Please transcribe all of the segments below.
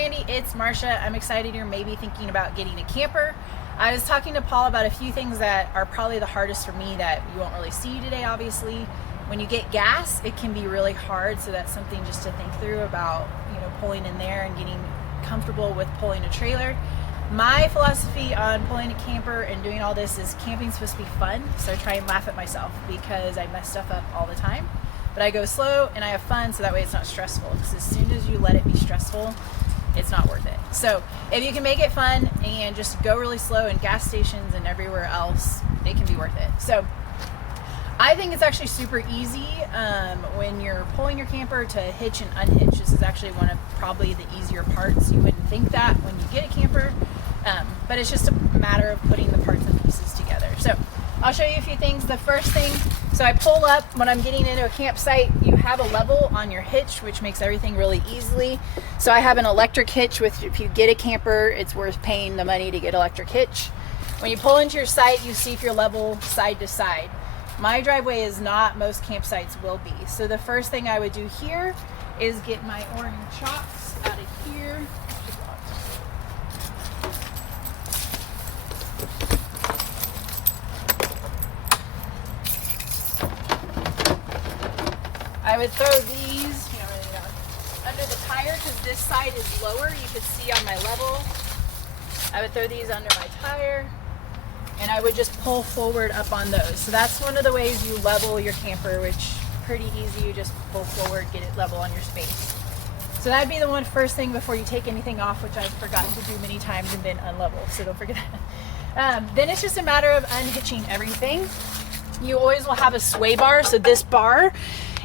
Randy, it's Marsha. I'm excited you're maybe thinking about getting a camper. I was talking to Paul about a few things that are probably the hardest for me that you won't really see today, obviously. When you get gas, it can be really hard, so that's something just to think through about, pulling in there and getting comfortable with pulling a trailer. My philosophy on pulling a camper and doing all this is camping's supposed to be fun, so I try and laugh at myself because I mess stuff up all the time. But I go slow and I have fun, so that way it's not stressful, because as soon as you let it be stressful, it's not worth it. So if you can make it fun and just go really slow in gas stations and everywhere else, it can be worth it. So I think it's actually super easy when you're pulling your camper to hitch and unhitch. This is actually one of probably the easier parts. You wouldn't think that when you get a camper, but it's just a matter of putting the parts and pieces together. So I'll show you a few things. The first thing, so I pull up when I'm getting into a campsite. You have a level on your hitch, which makes everything really easily. So I have an electric hitch. If you get a camper, it's worth paying the money to get electric hitch. When you pull into your site, you see if you're level side to side. My driveway is not, most campsites will be. So the first thing I would do here is get my orange chocks out of here. I would throw these under the tire, because this side is lower. You could see on my level. I would throw these under my tire, and I would just pull forward up on those. So that's one of the ways you level your camper, which pretty easy. You just pull forward, get it level on your space. So that'd be the first thing before you take anything off, which I've forgotten to do many times and been unlevel, so don't forget that. Then it's just a matter of unhitching everything. You always will have a sway bar, so this bar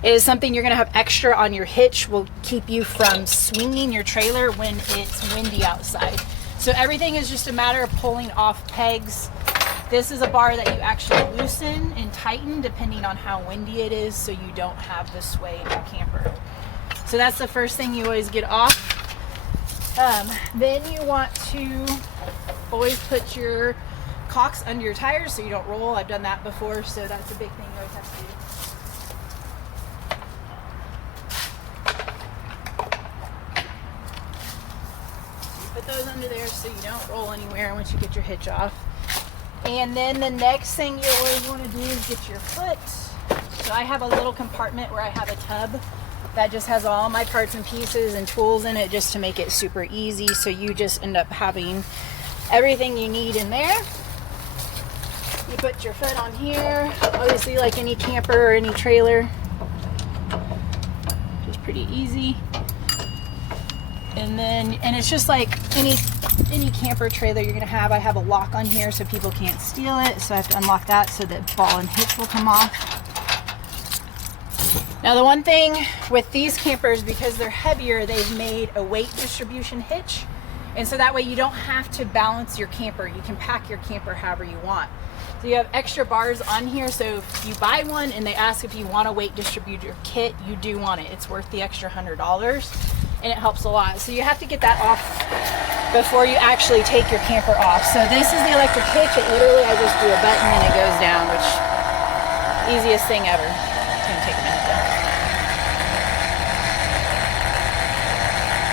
is something you're gonna have extra on your hitch, will keep you from swinging your trailer when it's windy outside. So everything is just a matter of pulling off pegs. This is a bar that you actually loosen and tighten depending on how windy it is, so you don't have the sway in your camper. So that's the first thing you always get off. Then you want to always put your caulks under your tires so you don't roll. I've done that before, so that's a big thing you always have to do. Put those under there so you don't roll anywhere once you get your hitch off. And then the next thing you always want to do is get your foot. So I have a little compartment where I have a tub that just has all my parts and pieces and tools in it, just to make it super easy. So you just end up having everything you need in there. You put your foot on here, obviously like any camper or any trailer. Just pretty easy. And it's just like any camper trailer you're gonna have. I have a lock on here so people can't steal it, so I have to unlock that so that ball and hitch will come off. Now the one thing with these campers, because they're heavier, they've made a weight distribution hitch, and so that way you don't have to balance your camper. You can pack your camper however you want. So you have extra bars on here, so if you buy one and they ask if you want a weight distributor kit, you do want it. It's worth the extra $100. And it helps a lot. So you have to get that off before you actually take your camper off. So this is the electric hitch. It literally, I just do a button and it goes down, which easiest thing ever. It's gonna take a minute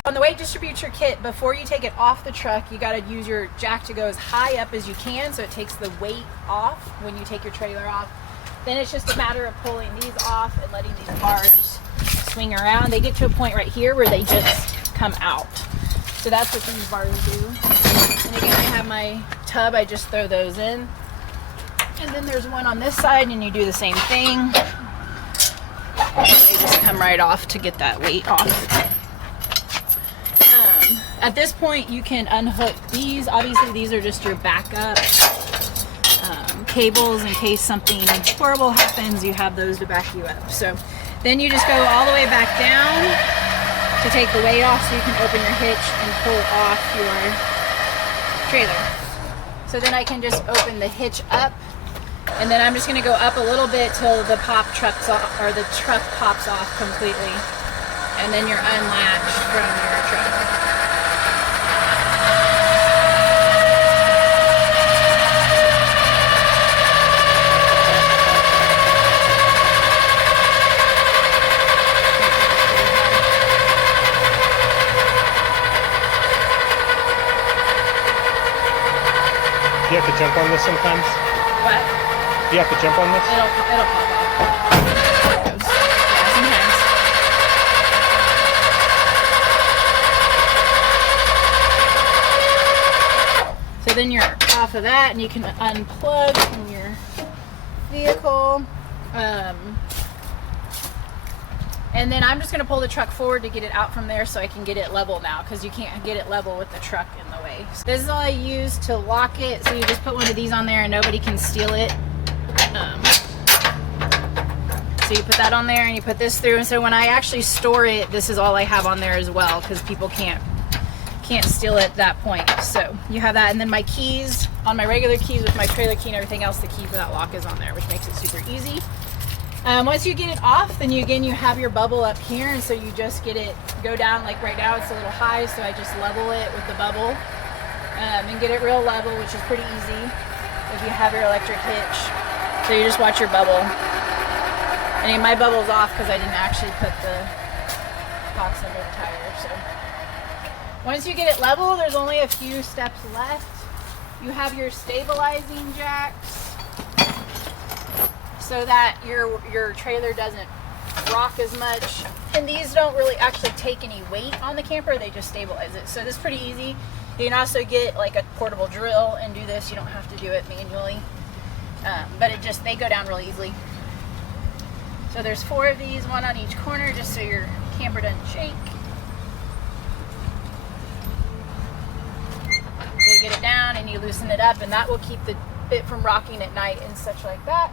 though. On the weight distributor kit, before you take it off the truck, you gotta use your jack to go as high up as you can, so it takes the weight off when you take your trailer off. Then it's just a matter of pulling these off and letting these bars swing around. They get to a point right here where they just come out. So that's what these bars do. And again, I have my tub, I just throw those in. And then there's one on this side, and you do the same thing. They just come right off to get that weight off. At this point, you can unhook these. Obviously, these are just your backup cables in case something horrible happens. You have those to back you up. So then you just go all the way back down to take the weight off, so you can open your hitch and pull off your trailer. So then I can just open the hitch up, and then I'm just going to go up a little bit till the truck pops off completely, and then you're unlatched from your truck. Do you have to jump on this sometimes? What? Do you have to jump on this? It'll pop off. There it goes. Yeah, sometimes. So then you're off of that and you can unplug from your vehicle. And then I'm just going to pull the truck forward to get it out from there so I can get it level now, because you can't get it level with the truck in the way. So this is all I use to lock it. So you just put one of these on there and nobody can steal it. So you put that on there and you put this through. And so when I actually store it, this is all I have on there as well, because people can't steal it at that point. So you have that, and then my keys, on my regular keys with my trailer key and everything else, the key for that lock is on there, which makes it super easy. Once you get it off, then you have your bubble up here, and so you just get it, go down, like right now it's a little high, so I just level it with the bubble and get it real level, which is pretty easy if you have your electric hitch. So you just watch your bubble. And my bubble's off because I didn't actually put the box under the tire. So once you get it level, there's only a few steps left. You have your stabilizing jacks, so that your trailer doesn't rock as much. And these don't really actually take any weight on the camper, they just stabilize it. So this is pretty easy. You can also get like a portable drill and do this. You don't have to do it manually, but they go down really easily. So there's 4 of these, one on each corner, just so your camper doesn't shake. So you get it down and you loosen it up, and that will keep it from rocking at night and such like that.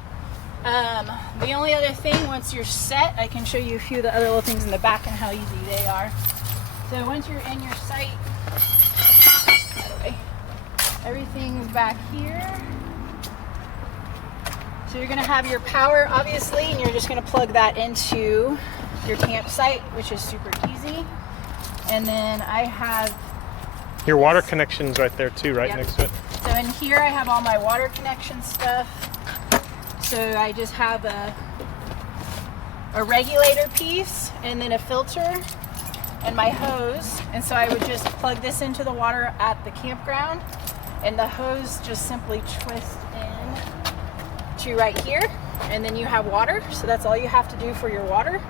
The only other thing, once you're set, I can show you a few of the other little things in the back and how easy they are. So once you're in your sight, by the way, everything's back here. So you're going to have your power, obviously, and you're just going to plug that into your campsite, which is super easy. And then I have your water connection's right there too, right? Yep. Next to it. So in here I have all my water connection stuff. So I just have a regulator piece and then a filter and my hose. And so I would just plug this into the water at the campground, and the hose just simply twists in to right here, and then you have water. So that's all you have to do for your water.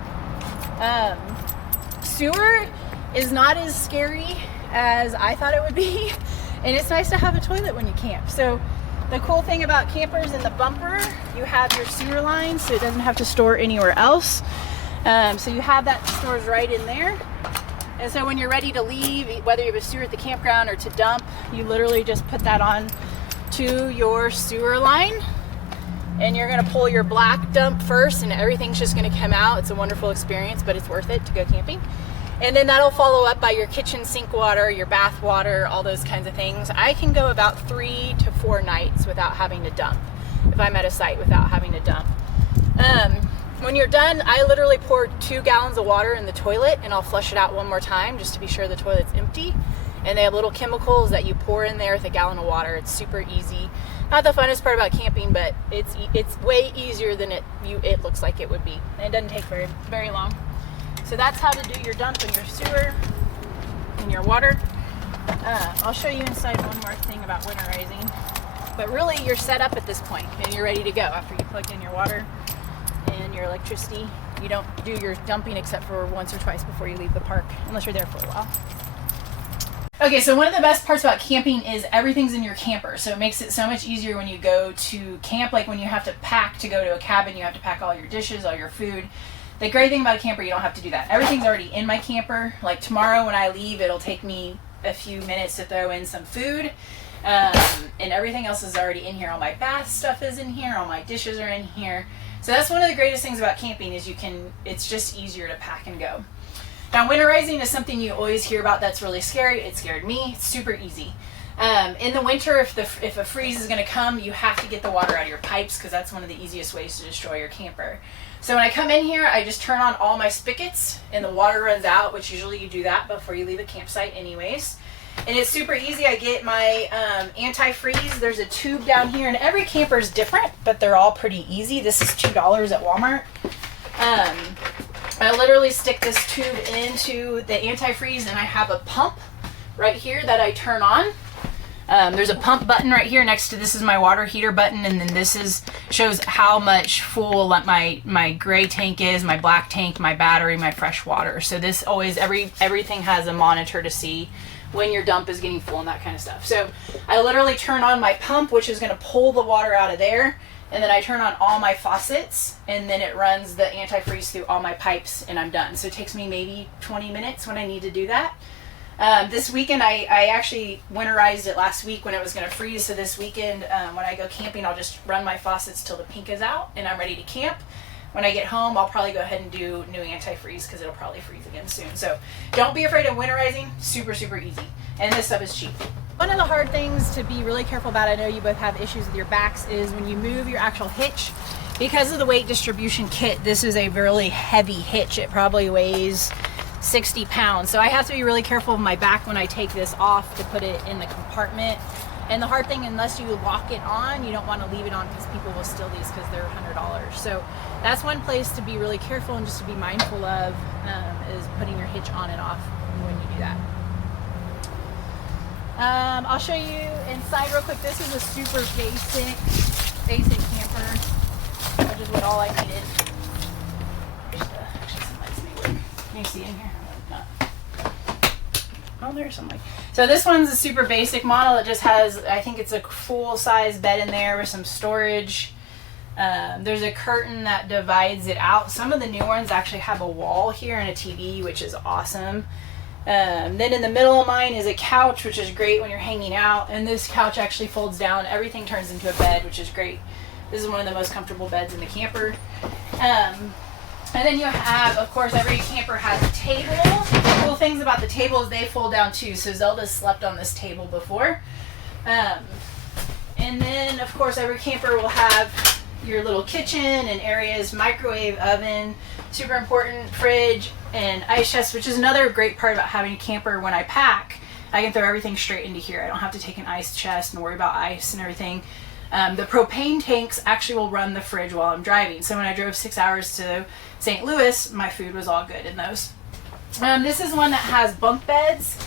Sewer is not as scary as I thought it would be, and it's nice to have a toilet when you camp. So the cool thing about campers, in the bumper you have your sewer line, so it doesn't have to store anywhere else. So you have that stores right in there, and so when you're ready to leave, whether you have a sewer at the campground or to dump, you literally just put that on to your sewer line, and you're going to pull your black dump first, and everything's just going to come out. It's a wonderful experience, but it's worth it to go camping. And then that'll follow up by your kitchen sink water, your bath water, all those kinds of things. I can go about 3 to 4 nights without having to dump, if I'm at a site without having to dump. When you're done, I literally pour 2 gallons of water in the toilet, and I'll flush it out one more time just to be sure the toilet's empty. And they have little chemicals that you pour in there with a gallon of water. It's super easy. Not the funnest part about camping, but it's way easier than it looks like it would be. And it doesn't take very, very long. So that's how to do your dump and your sewer and your water. I'll show you inside one more thing about winterizing. But really, you're set up at this point, and you're ready to go after you plug in your water and your electricity. You don't do your dumping except for once or twice before you leave the park, unless you're there for a while. Okay, so one of the best parts about camping is everything's in your camper. So it makes it so much easier when you go to camp. Like when you have to pack to go to a cabin, you have to pack all your dishes, all your food. The great thing about a camper, you don't have to do that. Everything's already in my camper. Like tomorrow when I leave, it'll take me a few minutes to throw in some food. And everything else is already in here. All my bath stuff is in here. All my dishes are in here. So that's one of the greatest things about camping is it's just easier to pack and go. Now, winterizing is something you always hear about that's really scary. It scared me. It's super easy. In the winter, if a freeze is going to come, you have to get the water out of your pipes, because that's one of the easiest ways to destroy your camper. So when I come in here, I just turn on all my spigots and the water runs out, which usually you do that before you leave a campsite anyways. And it's super easy. I get my antifreeze. There's a tube down here, and every camper is different, but they're all pretty easy. This is $2 at Walmart. I literally stick this tube into the antifreeze, and I have a pump right here that I turn on. There's a pump button right here next to this is my water heater button, and then this shows how much full my gray tank is, my black tank, my battery, my fresh water. So this always, everything has a monitor to see when your dump is getting full and that kind of stuff. So I literally turn on my pump, which is going to pull the water out of there, and then I turn on all my faucets, and then it runs the antifreeze through all my pipes, and I'm done. So it takes me maybe 20 minutes when I need to do that. This weekend, I actually winterized it last week when it was going to freeze. So this weekend, when I go camping, I'll just run my faucets till the pink is out and I'm ready to camp. When I get home, I'll probably go ahead and do new antifreeze because it'll probably freeze again soon. So don't be afraid of winterizing. Super, super easy. And this stuff is cheap. One of the hard things to be really careful about, I know you both have issues with your backs, is when you move your actual hitch. Because of the weight distribution kit, this is a really heavy hitch. It probably weighs 60 pounds. So I have to be really careful of my back when I take this off to put it in the compartment. And the hard thing, unless you lock it on, you don't want to leave it on because people will steal these because they're $100. So that's one place to be really careful and just to be mindful of, is putting your hitch on and off when you do that. I'll show you inside real quick. This is a super basic camper, which is what all I needed. Actually, some lights may work. Can you see in here? Oh, there's some light. So this one's a super basic model. It just has, I think it's a full-size bed in there with some storage. There's a curtain that divides it out. Some of the new ones actually have a wall here and a TV, which is awesome. Then in the middle of mine is a couch, which is great when you're hanging out. And this couch actually folds down. Everything turns into a bed, which is great. This is one of the most comfortable beds in the camper. And then you have, of course, every camper has a table. The cool things about the table is they fold down too. So Zelda slept on this table before. And then, of course, every camper will have your little kitchen and areas, microwave, oven, super important, fridge, and ice chest, which is another great part about having a camper. When I pack, I can throw everything straight into here. I don't have to take an ice chest and worry about ice and everything. The propane tanks actually will run the fridge while I'm driving. So when I drove 6 hours to St. Louis, my food was all good in those. This is one that has bunk beds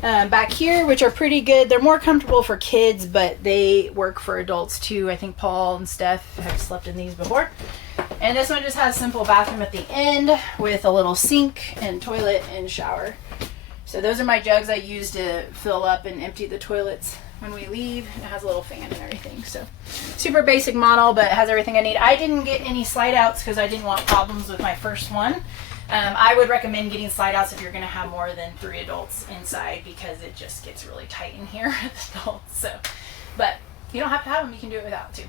back here, which are pretty good. They're more comfortable for kids, but they work for adults too. I think Paul and Steph have slept in these before. And this one just has a simple bathroom at the end with a little sink and toilet and shower. So those are my jugs I use to fill up and empty the toilets when we leave. It has a little fan and everything. So super basic model, but it has everything I need. I didn't get any slide outs because I didn't want problems with my first one. I would recommend getting slide outs if you're going to have more than 3 adults inside, because it just gets really tight in here with adults. So, but you don't have to have them. You can do it without too.